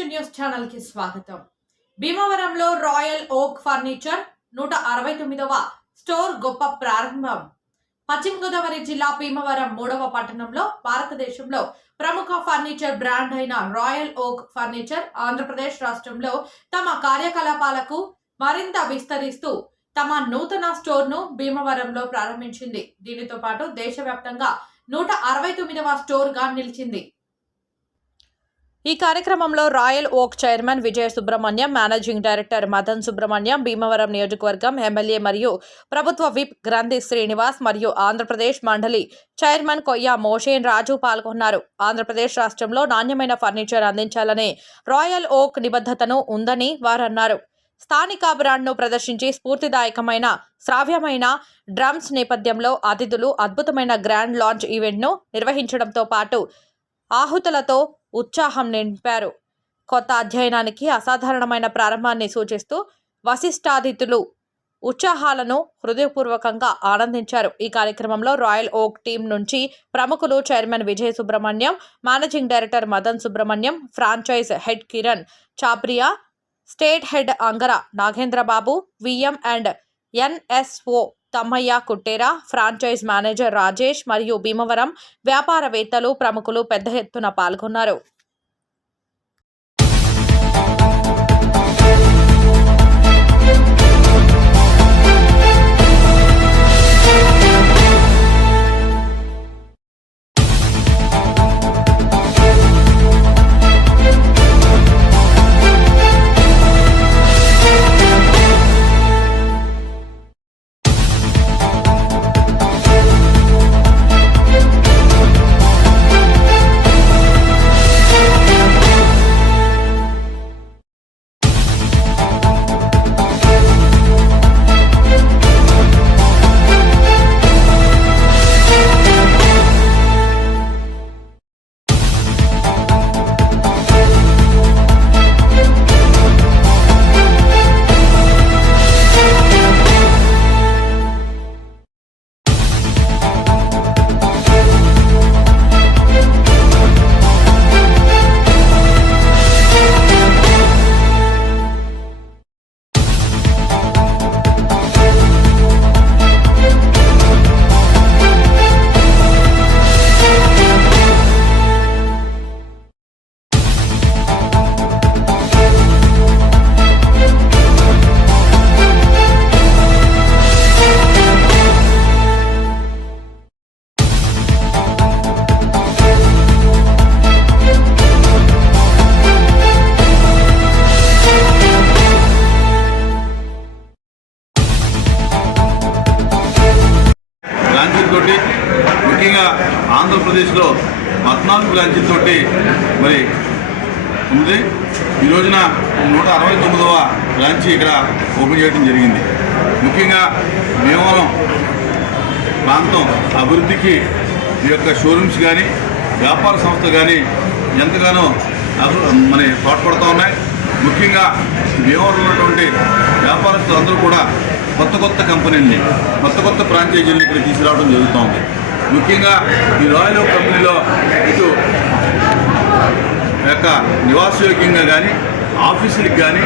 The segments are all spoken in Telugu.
న్యూస్ ఛానల్కి స్వాగతం. భీమవరంలో రాయల్ ఓక్ ఫర్నిచర్ నూట అరవై తొమ్మిదవ స్టోర్ గొప్ప ప్రారంభం. పశ్చిమ గోదావరి జిల్లా భీమవరం మూడవ పట్టణంలో భారతదేశంలో ప్రముఖ ఫర్నిచర్ బ్రాండ్ అయిన రాయల్ ఓక్ ఫర్నిచర్ ఆంధ్రప్రదేశ్ రాష్ట్రంలో తమ కార్యకలాపాలకు మరింత విస్తరిస్తూ తమ నూతన స్టోర్ను భీమవరంలో ప్రారంభించింది. దీనితో పాటు దేశవ్యాప్తంగా నూట అరవై తొమ్మిదవ స్టోర్గా నిలిచింది. ఈ కార్యక్రమంలో Royal Oak chairman Vijaya Subrahmanyam managing director Madan Subrahmanyam Bhimavaram నియోజకవర్గం ఎమ్మెల్యే మరియు ప్రభుత్వ విప్ గ్రంథి శ్రీనివాస్ మరియు ఆంధ్రప్రదేశ్ మండలి చైర్మన్ కొయ్య మోషేన్ రాజు పాల్గొన్నారు. ఆంధ్రప్రదేశ్ రాష్ట్రంలో నాణ్యమైన ఫర్నిచర్ అందించాలనే రాయల్ ఓక్ నిబద్ధతను ఉందని వారన్నారు. స్థానిక బ్రాండ్ను ప్రదర్శించి స్ఫూర్తిదాయకమైన శ్రావ్యమైన డ్రమ్స్ నేపథ్యంలో అతిథులు అద్భుతమైన గ్రాండ్ లాంచ్ ఈవెంట్ను నిర్వహించడంతో పాటు ఆహుతులతో ఉత్సాహం నింపారు. కొత్త అధ్యయనానికి అసాధారణమైన ప్రారంభాన్ని సూచిస్తూ వశిష్ఠాదితులు ఉత్సాహాలను హృదయపూర్వకంగా ఆనందించారు. ఈ కార్యక్రమంలో రాయల్ ఓక్ టీం నుంచి ప్రముఖులు chairman Vijay Subramaniam managing director Madan Subramaniam franchise head Kiran Chhabria state head Angara Nagendrababu V M and N S O Thammaiah Kuttera franchise manager Rajesh మరియు భీమవరం వ్యాపారవేత్తలు ప్రముఖులు పెద్ద ఎత్తున పాల్గొన్నారు. పద్నాలుగు బ్రాంచీలతోటి మరి ఉంది. ఈ రోజున నూట అరవై తొమ్మిదవ బ్రాంచీ ఇక్కడ ఓపెన్ చేయడం జరిగింది. ముఖ్యంగా భీమవరం ప్రాంతం అభివృద్ధికి ఈ యొక్క షోరూమ్స్ కానీ వ్యాపార సంస్థలు కానీ ఎంతగానో అభి- మన తోడ్పడుతూ ఉన్నాయి. ముఖ్యంగా భీమవరంలో ఉన్నటువంటి వ్యాపారస్తులందరూ కూడా కొత్త కొత్త కంపెనీల్ని కొత్త కొత్త ఫ్రాంచైజీలను ఇక్కడ తీసుకురావడం జరుగుతూ ఉంది. ముఖ్యంగా ఈ రాయల్ కంపెనీలో ఇటు యొక్క నివాసయోగ్యంగా కానీ ఆఫీసులకు కానీ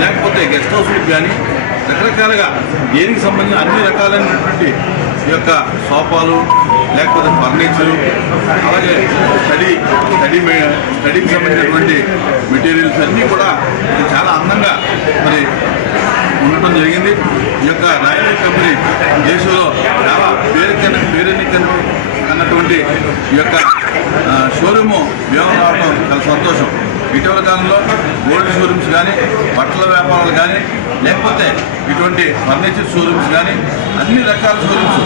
లేకపోతే గెస్ట్ హౌస్లకు కానీ రకరకాలుగా దేనికి సంబంధించిన అన్ని రకాలైనటువంటి ఈ యొక్క సోఫాలు లేకపోతే ఫర్నిచరు అలాగే స్టడీ స్టడీ స్టడీకి సంబంధించినటువంటి మెటీరియల్స్ అన్నీ కూడా ఇది చాలా అందంగా మరి ఉండటం జరిగింది. ఈ యొక్క రాయల్ కంపెనీ అన్నటువంటి ఈ యొక్క షోరూము వ్యవహారం రావడం చాలా సంతోషం. ఇటీవల కాలంలో గోల్డ్ షోరూమ్స్ కానీ బట్టల వ్యాపారాలు కానీ లేకపోతే ఇటువంటి ఫర్నిచర్ షోరూమ్స్ కానీ అన్ని రకాల షోరూమ్స్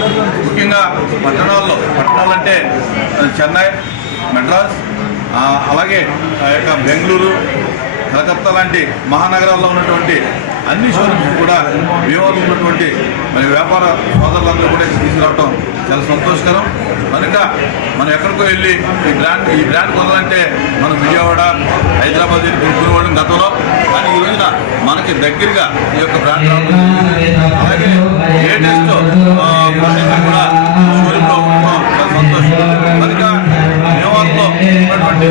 ముఖ్యంగా పట్టణాల్లో పట్టణాలు అంటే చెన్నై మెడ్రాస్ అలాగే ఆ యొక్క బెంగళూరు కలకత్తా లాంటి మహానగరాల్లో ఉన్నటువంటి అన్ని షోరూమ్స్ కూడా భీమవరం ఉన్నటువంటి మరి వ్యాపార సోదరులందరూ కూడా తీసుకురావడం చాలా సంతోషకరం. కనుక మనం ఎక్కడికో వెళ్ళి ఈ బ్రాండ్ ఈ బ్రాండ్ కొనాలంటే మనం విజయవాడ హైదరాబాద్ వెళ్ళి కొనుక్కునేవాళ్ళం గతంలో. కానీ ఈ రోజున మనకి దగ్గరగా ఈ యొక్క బ్రాండ్ రావడం అలాగే లేటెస్ట్ కూడా షోరూంలో చాలా సంతోషం. కనుక వివాహంలో ఉన్నటువంటి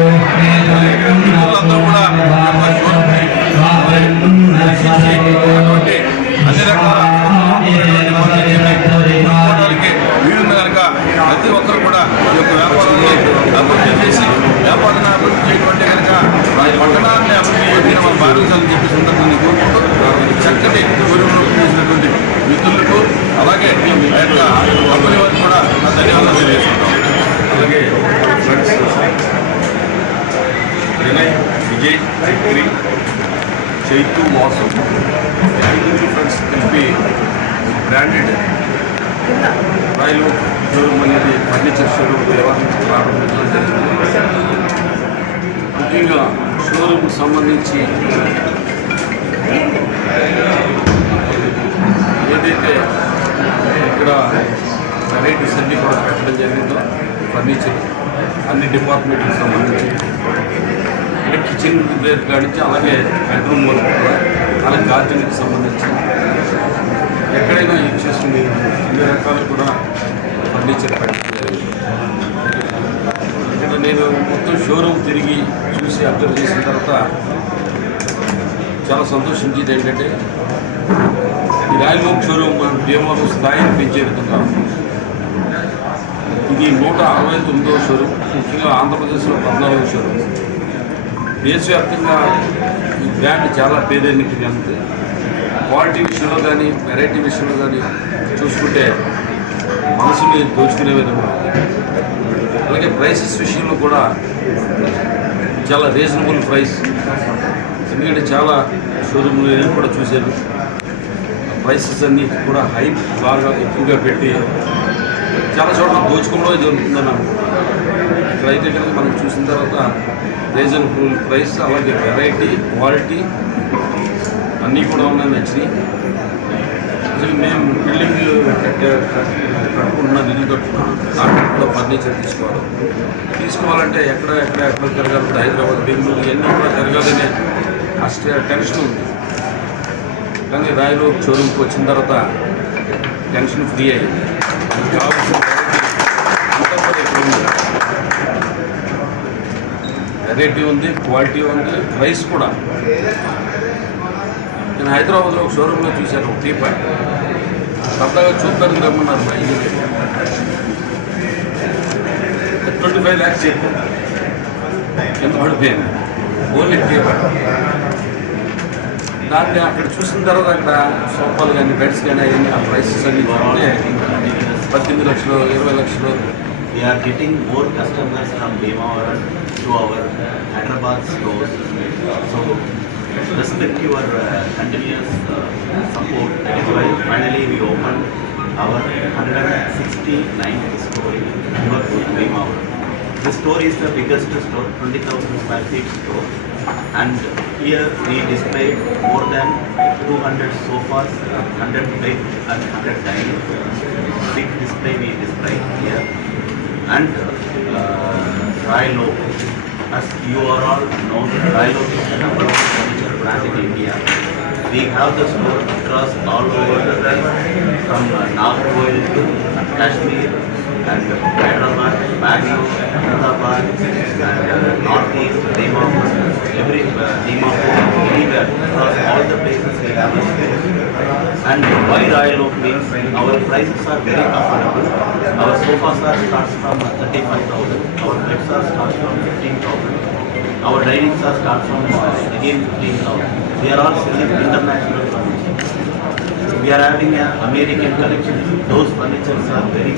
చక్రి చైతు వాసు ఐదుగురు ఫ్రెండ్స్ కలిపి బ్రాండెడ్ రాయలు షోరూమ్ అనేది ఫర్నిచర్ షోరూమ్ వ్యవహారం ప్రారంభించడం జరిగింది. ముఖ్యంగా షోరూమ్కి సంబంధించి ఏదైతే ఇక్కడ వెరైటీస్ అన్నీ కూడా పెట్టడం జరిగిందో ఫర్నిచర్ అన్ని డిపార్ట్మెంట్కి సంబంధించి. అంటే కిచెన్ వేర్ కానించి అలాగే బెడ్రూమ్ వరకు కూడా అలాగే గార్డెన్కి సంబంధించి ఎక్కడైనా యూజ్ చేసుకునే అన్ని రకాలు కూడా ఫర్నిచర్ పెట్టడం ఇక్కడ నేను మొత్తం షోరూమ్ తిరిగి చూసి అబ్జర్వ్ చేసిన తర్వాత చాలా సంతోషించేది ఏంటంటే ఈ రాయలూరు షోరూమ్ మనం భీమవరం స్థాయిని పెంచే విధంగా ఇది నూట అరవై తొమ్మిదవ షోరూమ్ ముఖ్యంగా ఆంధ్రప్రదేశ్లో పద్నాలుగో షోరూమ్. దేశవ్యాప్తంగా ఈ బ్రాండ్ చాలా పేదెన్నికగా ఉంది క్వాలిటీ విషయంలో కానీ వెరైటీ విషయంలో కానీ చూసుకుంటే మనసుని దోచుకునే విధంగా అలాగే ప్రైసెస్ విషయంలో కూడా చాలా రీజనబుల్ ప్రైస్ ఎందుకంటే చాలా షోరూమ్లు నేను కూడా చూశాను ప్రైసెస్ అన్నీ కూడా హై బాగా ఎక్కువగా పెట్టి చాలా చోట్ల దోచుకోవడం జరుగుతుందని అనుకుంటున్నాను. ఇక్కడైతే కనుక మనం చూసిన తర్వాత రీజనబుల్ ప్రైస్ అలాగే వెరైటీ క్వాలిటీ అన్నీ కూడా ఉన్నాయి నచ్చినాయి అసలు మేము బిల్డింగ్ కట్టుకుంటున్నాం ఇల్లు కట్టుకున్నాం. దాంట్లో కూడా ఫర్నిచర్ తీసుకోవాలి. తీసుకోవాలంటే ఎక్కడ ఎక్కడ ఎక్కడ తిరగాలి హైదరాబాద్ బెంగళూరు ఇవన్నీ కూడా తిరగాలనే అష్ట టెన్షన్ ఉంది. కానీ రాయలు షోరూమ్కి వచ్చిన తర్వాత టెన్షన్ ఫ్రీ అయింది. కావాల్సిన variety అంతా కూడా ఇక్కడ ఉంది వెరైటీ ఉంది క్వాలిటీ ఉంది ప్రైస్ కూడా. నేను హైదరాబాద్లో ఒక షోరూంలో చూశాను ఒక టీపా. సరదాగా చూద్దాం రమ్మన్నారు మా ఇంజనీర్ ట్వంటీ ఫైవ్ ల్యాక్స్ చెప్పారు ఎంత పడిపోయింది? ఓన్లీ టీపా. దాన్ని అక్కడ చూసిన తర్వాత అక్కడ సోఫాలు కానీ బెడ్స్ కానీ అవన్నీ ఆ ప్రైసెస్ అన్ని చూస్తే పద్దెనిమిది లక్షలు ఇరవై లక్షలు. We're getting more customers from Bhimavaram to our Hyderabad stores. So respect your uh, continuous uh, support. That is why finally we opened our 169th store in Bhimavaram. This store is the biggest store, 20,000 square feet store. And here we displayed more than 200 sofas, 100 bed and 100 dining. Big display we displayed here and uh, Rilo. As you are all know, Rilo is the number one furniture brand in India. We have the store across all over the world, from Nagpur to Kashmir and Hyderabad, Bangalore, Ahmedabad, and uh, Northeast, Dimapur, every uh, Dimapur, anywhere, across all the places we have a store. And why Royal Oak means our prices are very affordable. Our sofas are starts from 35,000. Our beds are starts from 15,000. Our dinings are start from uh, again 15,000. We are all selling international furniture. We are having a American collection. Those furnitures are very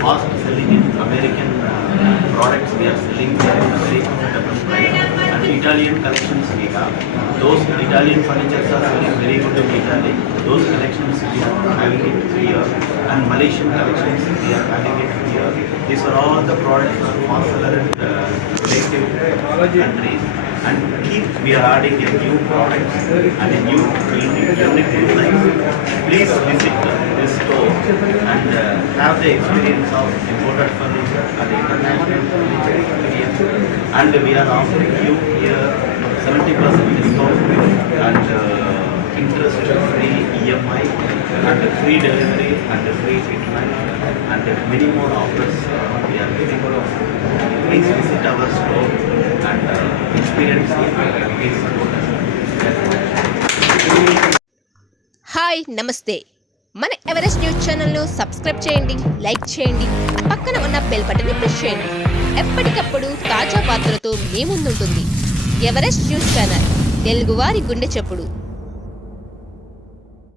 fast selling in American uh, products. We are selling there in a very affordable price. And Italian collections we have. Those Italian furnitures are very good in Italy. Those collections we are having it here. And Malaysian collections we are having it here. These are all the products from fast seller and uh, countries. And keep we are adding a new products and a new unique unique designs. Please visit this store and uh, have the experience of imported furniture and international furniture experience. And we are offering you here seventy percent discount and interest free EMI and free delivery and free fitment and many more offers please visit our store and experience hi నమస్తే మన ఎవరెస్ట్ న్యూస్ ఛానల్ను సబ్స్క్రైబ్ చేయండి లైక్ చేయండి పక్కన ఉన్న బెల్ బటన్ని ప్రెస్ చేయండి ఎప్పటికప్పుడు తాజా వార్తలతో మీ ముందుంటుంది ఎవరెస్ట్ న్యూస్ ఛానల్. తెలుగువారి గుండె చప్పుడు.